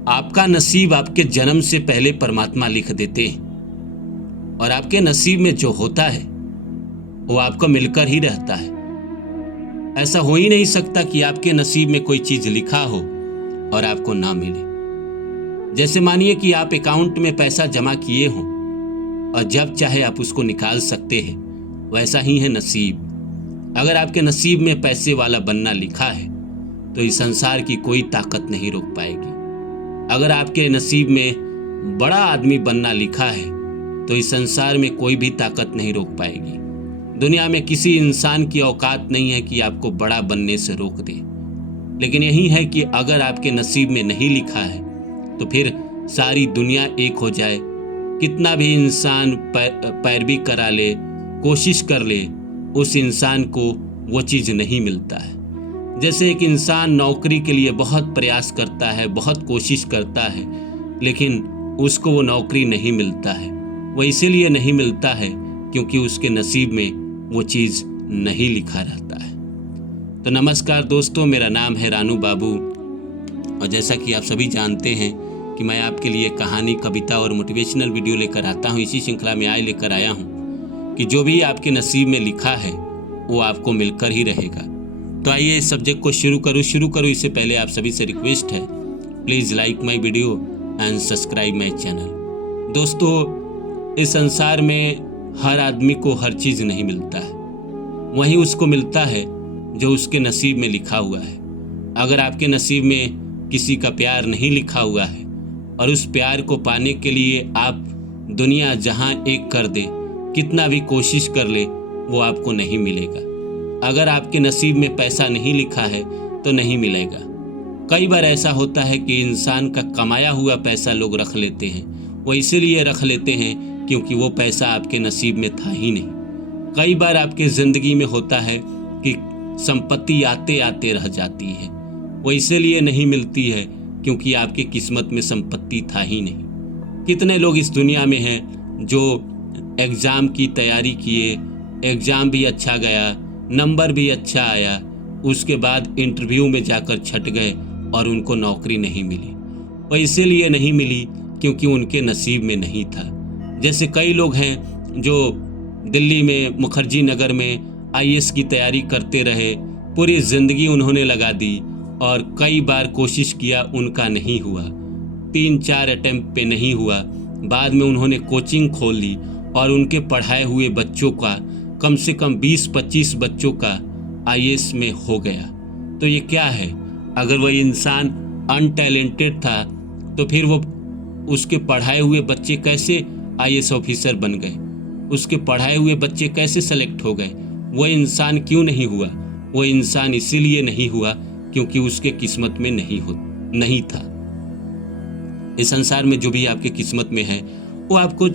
आपका नसीब आपके जन्म से पहले परमात्मा लिख देते हैं और आपके नसीब में जो होता है वो आपको मिलकर ही रहता है। ऐसा हो ही नहीं सकता कि आपके नसीब में कोई चीज लिखा हो और आपको ना मिले। जैसे मानिए कि आप अकाउंट में पैसा जमा किए हो और जब चाहे आप उसको निकाल सकते हैं, वैसा ही है नसीब। अगर आपके नसीब में पैसे वाला बनना लिखा है तो इस संसार की कोई ताकत नहीं रोक पाएगी। अगर आपके नसीब में बड़ा आदमी बनना लिखा है तो इस संसार में कोई भी ताकत नहीं रोक पाएगी। दुनिया में किसी इंसान की औकात नहीं है कि आपको बड़ा बनने से रोक दे। लेकिन यही है कि अगर आपके नसीब में नहीं लिखा है तो फिर सारी दुनिया एक हो जाए, कितना भी इंसान पैरवी करा ले, कोशिश कर ले, उस इंसान को वो चीज़ नहीं मिलता है। जैसे एक इंसान नौकरी के लिए बहुत प्रयास करता है, बहुत कोशिश करता है, लेकिन उसको वो नौकरी नहीं मिलता है। वो इसीलिए नहीं मिलता है क्योंकि उसके नसीब में वो चीज़ नहीं लिखा रहता है। तो नमस्कार दोस्तों, मेरा नाम है रानू बाबू और जैसा कि आप सभी जानते हैं कि मैं आपके लिए कहानी, कविता और मोटिवेशनल वीडियो लेकर आता हूँ। इसी श्रृंखला में लेकर आया हूँ कि जो भी आपके नसीब में लिखा है वो आपको मिलकर ही रहेगा। तो आइए इस सब्जेक्ट को शुरू करूँ। इससे पहले आप सभी से रिक्वेस्ट है, please like my video and subscribe my channel. दोस्तों, इस संसार में हर आदमी को हर चीज़ नहीं मिलता है, वही उसको मिलता है जो उसके नसीब में लिखा हुआ है। अगर आपके नसीब में किसी का प्यार नहीं लिखा हुआ है और उस प्यार को पाने के लिए आप दुनिया जहां एक कर दे, कितना भी कोशिश कर ले, वो आपको नहीं मिलेगा। अगर आपके नसीब में पैसा नहीं लिखा है तो नहीं मिलेगा। कई बार ऐसा होता है कि इंसान का कमाया हुआ पैसा लोग रख लेते हैं। वो इसीलिए रख लेते हैं क्योंकि वो पैसा आपके नसीब में था ही नहीं। कई बार आपके ज़िंदगी में होता है कि संपत्ति आते आते रह जाती है, वो इसीलिए नहीं मिलती है क्योंकि आपकी किस्मत में संपत्ति था ही नहीं। कितने लोग इस दुनिया में हैं जो एग्ज़ाम की तैयारी किए, एग्ज़ाम भी अच्छा गया, नंबर भी अच्छा आया, उसके बाद इंटरव्यू में जाकर छट गए और उनको नौकरी नहीं मिली। वो इसीलिए नहीं मिली क्योंकि उनके नसीब में नहीं था। जैसे कई लोग हैं जो दिल्ली में मुखर्जी नगर में आईएएस की तैयारी करते रहे, पूरी ज़िंदगी उन्होंने लगा दी और कई बार कोशिश किया, उनका नहीं हुआ। 3-4 अटेम्प्ट पे नहीं हुआ। बाद में उन्होंने कोचिंग खोल ली और उनके पढ़ाए हुए बच्चों का कम से कम 20-25 बच्चों का आईएएस में हो गया। तो ये क्या है? अगर वह इंसान अनटैलेंटेड था तो फिर वो उसके पढ़ाए हुए बच्चे कैसे आईएएस ऑफिसर बन गए? उसके पढ़ाए हुए बच्चे कैसे सेलेक्ट हो गए? वो इंसान क्यों नहीं हुआ? वो इंसान इसीलिए नहीं हुआ क्योंकि उसके किस्मत में नहीं था। इस संसार में जो भी आपके किस्मत में है वो आपको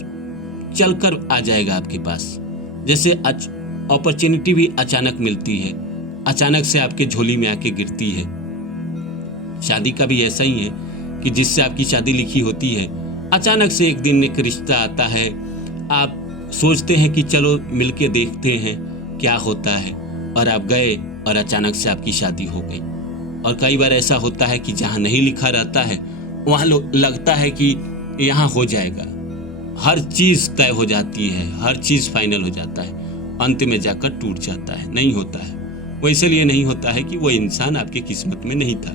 चलकर आ जाएगा आपके पास। जैसे अपॉर्चुनिटी भी अचानक मिलती है, अचानक से आपके झोली में आके गिरती है। शादी का भी ऐसा ही है कि जिससे आपकी शादी लिखी होती है, अचानक से एक दिन एक रिश्ता आता है। आप सोचते हैं कि चलो मिलके देखते हैं क्या होता है, और आप गए और अचानक से आपकी शादी हो गई। और कई बार ऐसा होता है कि जहाँ नहीं लिखा रहता है वहाँ लगता है कि यहाँ हो जाएगा, हर चीज़ तय हो जाती है, हर चीज़ फाइनल हो जाता है, अंत में जाकर टूट जाता है, नहीं होता है। वो इसलिए नहीं होता है कि वो इंसान आपकी किस्मत में नहीं था।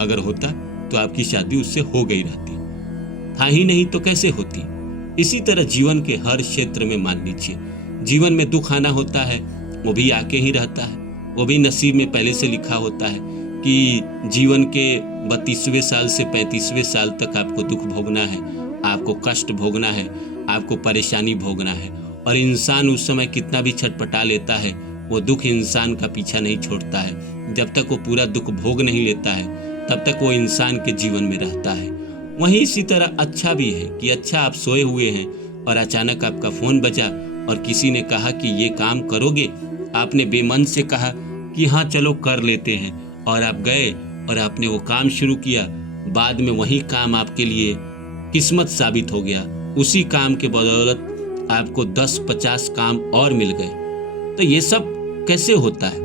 अगर होता तो आपकी शादी उससे हो गई रहती, था ही नहीं तो कैसे होती। इसी तरह जीवन के हर क्षेत्र में मान लीजिए, जीवन में दुख आना होता है, वो भी आके ही रहता है, वो भी नसीब में पहले से लिखा होता है कि जीवन के 32वें साल से 35वें साल तक आपको दुख भोगना है, आपको कष्ट भोगना है, आपको परेशानी भोगना है। और इंसान उस समय कितना भी छटपटा लेता है, वो दुख इंसान का पीछा नहीं छोड़ता है। जब तक वो पूरा दुख भोग नहीं लेता है तब तक वो इंसान के जीवन में रहता है। वहीं इसी तरह अच्छा भी है कि अच्छा आप सोए हुए हैं और अचानक आपका फ़ोन बजा और किसी ने कहा कि ये काम करोगे। आपने बेमन से कहा कि हाँ चलो कर लेते हैं, और आप गए और आपने वो काम शुरू किया। बाद में वही काम आपके लिए किस्मत साबित हो गया। उसी काम के बदौलत आपको 10-50 काम और मिल गए। तो ये सब कैसे होता है?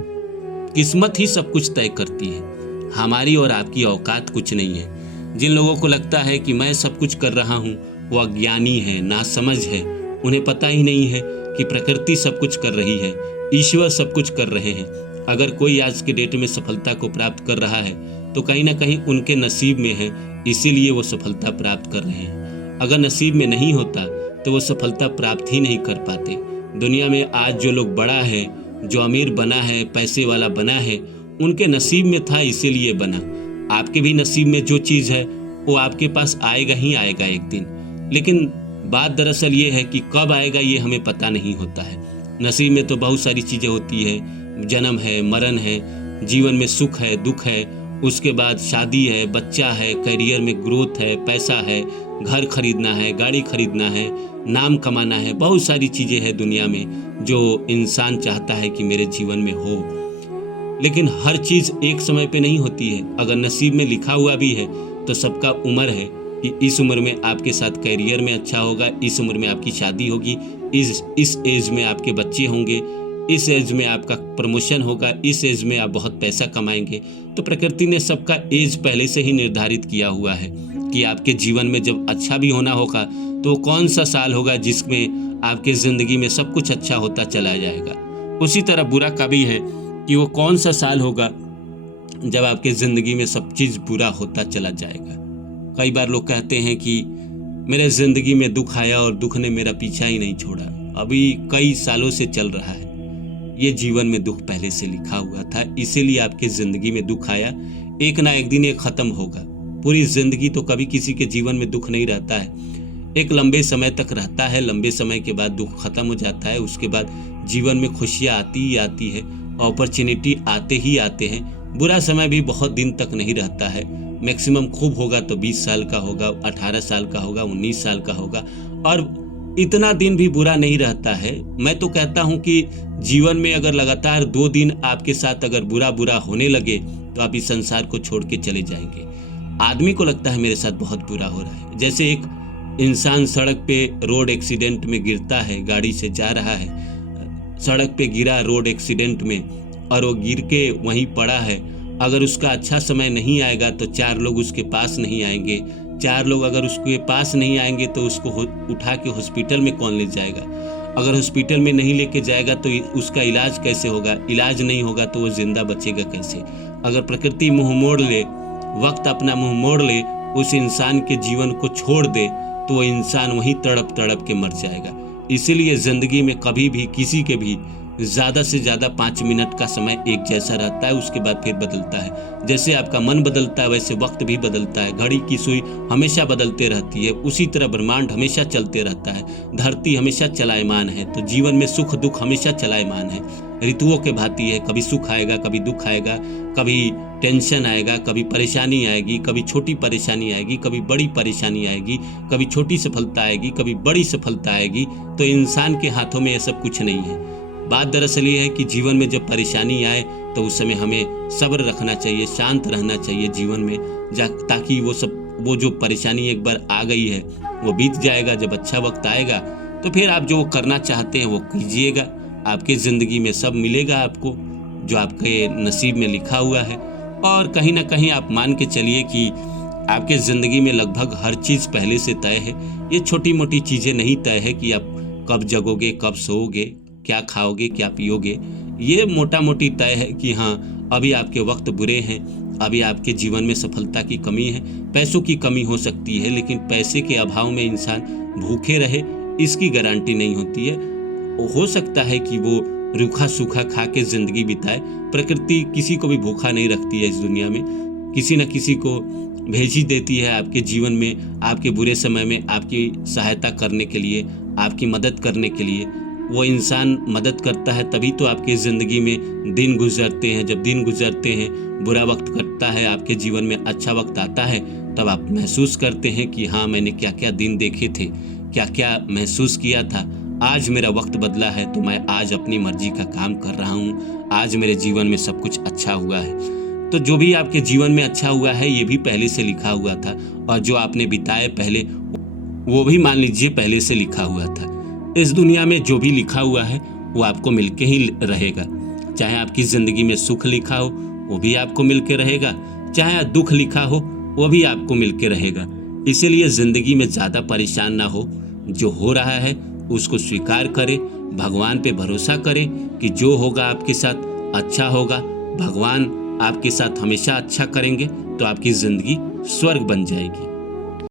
किस्मत ही सब कुछ तय करती है, हमारी और आपकी औकात कुछ नहीं है। जिन लोगों को लगता है कि मैं सब कुछ कर रहा हूँ, वो अज्ञानी है, नासमझ है। उन्हें पता ही नहीं है कि प्रकृति सब कुछ कर रही है, ईश्वर सब कुछ कर रहे हैं। अगर कोई आज के डेट में सफलता को प्राप्त कर रहा है तो कहीं ना कहीं उनके नसीब में है, इसीलिए वो सफलता प्राप्त कर रहे हैं। अगर नसीब में नहीं होता तो वो सफलता प्राप्त ही नहीं कर पाते। दुनिया में आज जो लोग बड़ा है, जो अमीर बना है, पैसे वाला बना है, उनके नसीब में था, इसीलिए बना। आपके भी नसीब में जो चीज़ है वो आपके पास आएगा ही आएगा एक दिन, लेकिन बात दरअसल ये है कि कब आएगा ये हमें पता नहीं होता है। नसीब में तो बहुत सारी चीज़ें होती है, जन्म है, मरण है, जीवन में सुख है, दुख है, उसके बाद शादी है, बच्चा है, करियर में ग्रोथ है, पैसा है, घर खरीदना है, गाड़ी खरीदना है, नाम कमाना है, बहुत सारी चीज़ें हैं दुनिया में जो इंसान चाहता है कि मेरे जीवन में हो। लेकिन हर चीज़ एक समय पे नहीं होती है। अगर नसीब में लिखा हुआ भी है तो सबका उम्र है कि इस उम्र में आपके साथ करियर में अच्छा होगा, इस उम्र में आपकी शादी होगी, इस एज में आपके बच्चे होंगे, इस एज में आपका प्रमोशन होगा, इस एज में आप बहुत पैसा कमाएंगे। तो प्रकृति ने सबका एज पहले से ही निर्धारित किया हुआ है कि आपके जीवन में जब अच्छा भी होना होगा तो कौन सा साल होगा जिसमें आपके ज़िंदगी में सब कुछ अच्छा होता चला जाएगा। उसी तरह बुरा का भी है कि वो कौन सा साल होगा जब आपके ज़िंदगी में सब चीज़ बुरा होता चला जाएगा। कई बार लोग कहते हैं कि मेरे ज़िंदगी में दुख आया और दुख ने मेरा पीछा ही नहीं छोड़ा, अभी कई सालों से चल रहा है। ये जीवन में दुख पहले से लिखा हुआ था, इसीलिए आपके ज़िंदगी में दुख आया। एक ना एक दिन ये ख़त्म होगा। पूरी ज़िंदगी तो कभी किसी के जीवन में दुख नहीं रहता है, एक लंबे समय तक रहता है, लंबे समय के बाद दुख ख़त्म हो जाता है। उसके बाद जीवन में खुशियाँ आती ही आती है, अपॉर्चुनिटी आते ही आते हैं। बुरा समय भी बहुत दिन तक नहीं रहता है, मैक्सिमम खूब होगा तो 20 साल का होगा, 18 साल का होगा, 19 साल का होगा, और इतना दिन भी बुरा नहीं रहता है। मैं तो कहता हूँ कि जीवन में अगर लगातार 2 दिन आपके साथ अगर बुरा बुरा होने लगे तो आप इस संसार को छोड़ के चले जाएंगे। आदमी को लगता है मेरे साथ बहुत बुरा हो रहा है। जैसे एक इंसान सड़क पे रोड एक्सीडेंट में गिरता है, गाड़ी से जा रहा है, सड़क पे गिरा रोड एक्सीडेंट में और वो गिर के वहीं पड़ा है। अगर उसका अच्छा समय नहीं आएगा तो 4 लोग उसके पास नहीं आएंगे, 4 लोग अगर उसके पास नहीं आएंगे तो उसको उठा के हॉस्पिटल में कौन ले जाएगा। अगर हॉस्पिटल में नहीं लेके जाएगा तो उसका इलाज कैसे होगा, इलाज नहीं होगा तो वो जिंदा बचेगा कैसे। अगर प्रकृति मुंह मोड़ ले, वक्त अपना मुंह मोड़ ले, उस इंसान के जीवन को छोड़ दे तो वो इंसान वहीं तड़प तड़प के मर जाएगा। इसीलिए ज़िंदगी में कभी भी किसी के भी ज़्यादा से ज़्यादा 5 मिनट का समय एक जैसा रहता है, उसके बाद फिर बदलता है। जैसे आपका मन बदलता है वैसे वक्त भी बदलता है। घड़ी की सुई हमेशा बदलते रहती है, उसी तरह ब्रह्मांड हमेशा चलते रहता है, धरती हमेशा चलायमान है। तो जीवन में सुख दुख हमेशा चलायमान है, ऋतुओं के भांति है। कभी सुख आएगा, कभी दुख आएगा, कभी टेंशन आएगा, कभी परेशानी आएगी, कभी छोटी परेशानी आएगी, कभी बड़ी परेशानी आएगी, कभी छोटी सफलता आएगी, कभी बड़ी सफलता आएगी। तो इंसान के हाथों में यह सब कुछ नहीं है। बात दरअसल ये है कि जीवन में जब परेशानी आए तो उस समय हमें सब्र रखना चाहिए, शांत रहना चाहिए जीवन में, ताकि वो जो परेशानी एक बार आ गई है वो बीत जाएगा। जब अच्छा वक्त आएगा तो फिर आप जो करना चाहते हैं वो कीजिएगा। आपकी ज़िंदगी में सब मिलेगा आपको जो आपके नसीब में लिखा हुआ है। और कहीं ना कहीं आप मान के चलिए कि आपके ज़िंदगी में लगभग हर चीज़ पहले से तय है। ये छोटी मोटी चीज़ें नहीं तय है कि आप कब जगोगे, कब सोओगे, क्या खाओगे, क्या पियोगे। ये मोटा मोटी तय है कि हाँ अभी आपके वक्त बुरे हैं, अभी आपके जीवन में सफलता की कमी है, पैसों की कमी हो सकती है, लेकिन पैसे के अभाव में इंसान भूखे रहे इसकी गारंटी नहीं होती है। हो सकता है कि वो रूखा सूखा खा के ज़िंदगी बिताए। प्रकृति किसी को भी भूखा नहीं रखती है इस दुनिया में, किसी न किसी को भेज ही देती है आपके जीवन में, आपके बुरे समय में आपकी सहायता करने के लिए, आपकी मदद करने के लिए। वो इंसान मदद करता है तभी तो आपकी ज़िंदगी में दिन गुजरते हैं। जब दिन गुजरते हैं, बुरा वक्त कटता है, आपके जीवन में अच्छा वक्त आता है, तब आप महसूस करते हैं कि हाँ मैंने क्या क्या दिन देखे थे, क्या क्या महसूस किया था। आज मेरा वक्त बदला है तो मैं आज अपनी मर्जी का काम कर रहा हूँ, आज मेरे जीवन में सब कुछ अच्छा हुआ है। तो जो भी आपके जीवन में अच्छा हुआ है ये भी पहले से लिखा हुआ था, और जो आपने बिताए पहले वो भी मान लीजिए पहले से लिखा हुआ था। इस दुनिया में जो भी लिखा हुआ है वो आपको मिलके ही रहेगा। चाहे आपकी ज़िंदगी में सुख लिखा हो वो भी आपको मिलके रहेगा, चाहे दुख लिखा हो वो भी आपको मिलके रहेगा। इसीलिए जिंदगी में ज्यादा परेशान ना हो, जो हो रहा है उसको स्वीकार करें, भगवान पे भरोसा करें कि जो होगा आपके साथ अच्छा होगा। भगवान आपके साथ हमेशा अच्छा करेंगे तो आपकी जिंदगी स्वर्ग बन जाएगी।